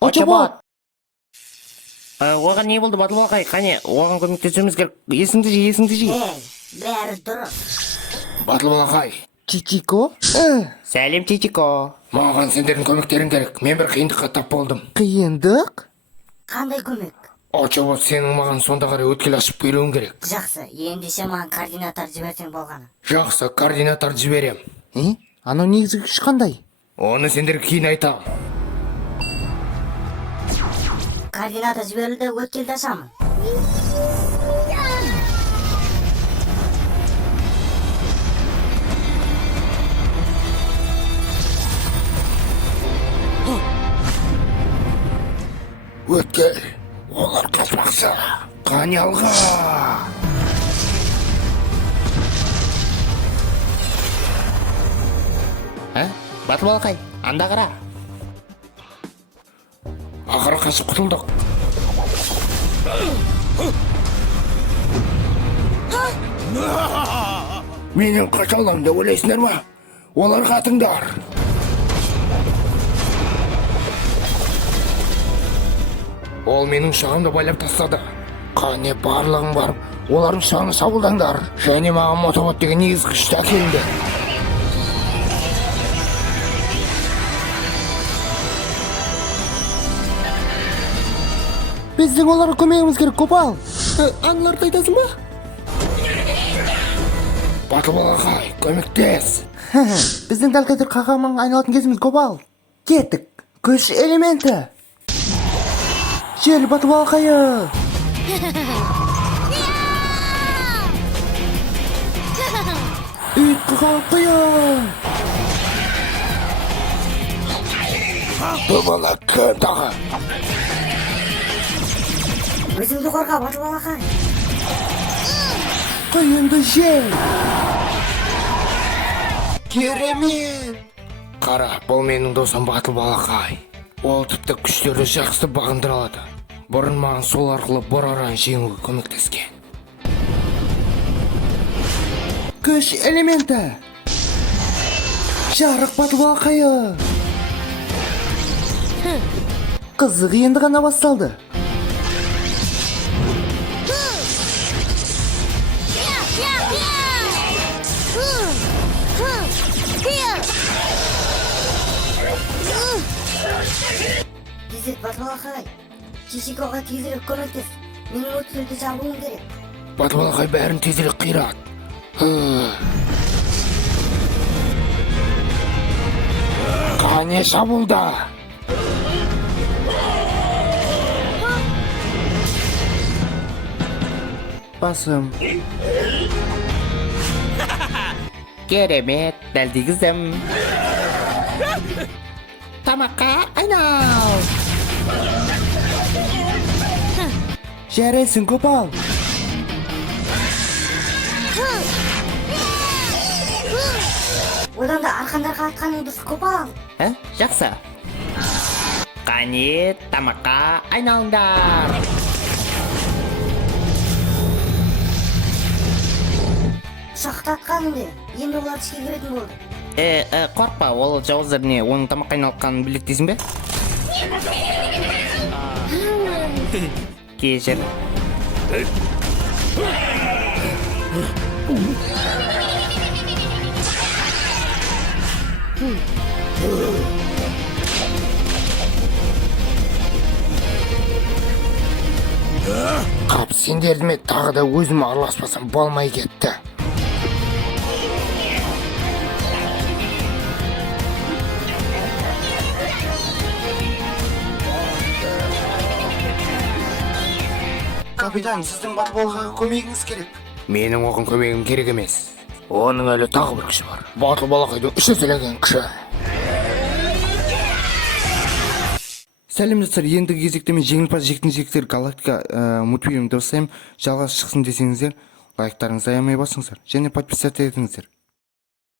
Очобот. Оған не болды Батыл Балақай? Қане, оған көмектесуіміз керек. Есіңді жи. Бәрі дұрыс. Батыл Балақай. Чичико? Сәлем, Чичико. Маған сендердің көмектерің керек. Мен бір қиындыққа тап болдым. Қиындық? Қандай көмек? Очобот, сенің маған сонда қарай өткел ашып беруің керек. Жақсы, ендеше маған координаттар жіберсең болғаны. Жақсы, координаттар жіберем. Анау негізгі күш қандай? Оны сендер кейін айтам. Координаты жіберілді, өткелді ашамын. Өткел. Олар қашпақшы. Қане алға. Батыл Балақай, анда қара. Ақыры қашып құтылдық. Менің қашалам деп ойлайсыңдар ма? Оларға атыңдар. Ол менің ұшағымды байлап тастады. Қане барлығың барып, олардың ұшағын шабуылдаңдар. Және маған мотобот деген негізгі күшті әкеліңдер. Біздің оларға көмегіміз керек, Копал. Аналарды айтасың ба? Батыл Балақай, көмектес. Біздің дәл қазір қаһарманға айналатын кезіміз, Копал. Кеттік. Күш элементі. Жел Батыл Балақайы. Үйт құйын. Думала кім тағы? Өзіңді қорға, Батыл Балақай. Құйынды жел. Керемет. Қара, бұл менің досым Батыл Балақай. Ол тіпті күштерді жақсы бағындыра алады. Бұрын маған сол арқылы Борараны жеңуге көмектескен. Күш элементі. Жарық Батыл Балақайы. Қызық енді ғана басталды. Тезірек, Батыл Балақай. Чичикоға тезірек көмектес. Менің өткелді жабуым керек. Батыл Балақай бәрін тезірек қират. Қане шабуылда. Басым. Керемет, дәлдегізім. Тамаққа айнал. Жарайсың, Копал. Одан да арқандарға атқаның біз Копал. Жақсы. Қане, тамаққа айналыңдар. Шақты атқаныңды, енді олар ішке кіретін болды. Қорқпа, ол жауыздар не, оның тамаққа айналғанын білектесің бе? Кешір. Қап, сендерді тағы да өзім араласпасам болмай кетті. Капитан, сіздің Батыл Балақайға көмегіңіз керек. Менің оған көмегім керек емес. Оның әлі тағы бір күші бар. Батыл Балақайдың үш еселенген күші. Сәлем достар, ендігі кезекте мен жеңімпаз жектің жектер галактика мультфильмді жасаймын. Жалғасы шықсын десеңіздер, лайктарыңызды аямай басыңыздар және подписаться етіңіздер.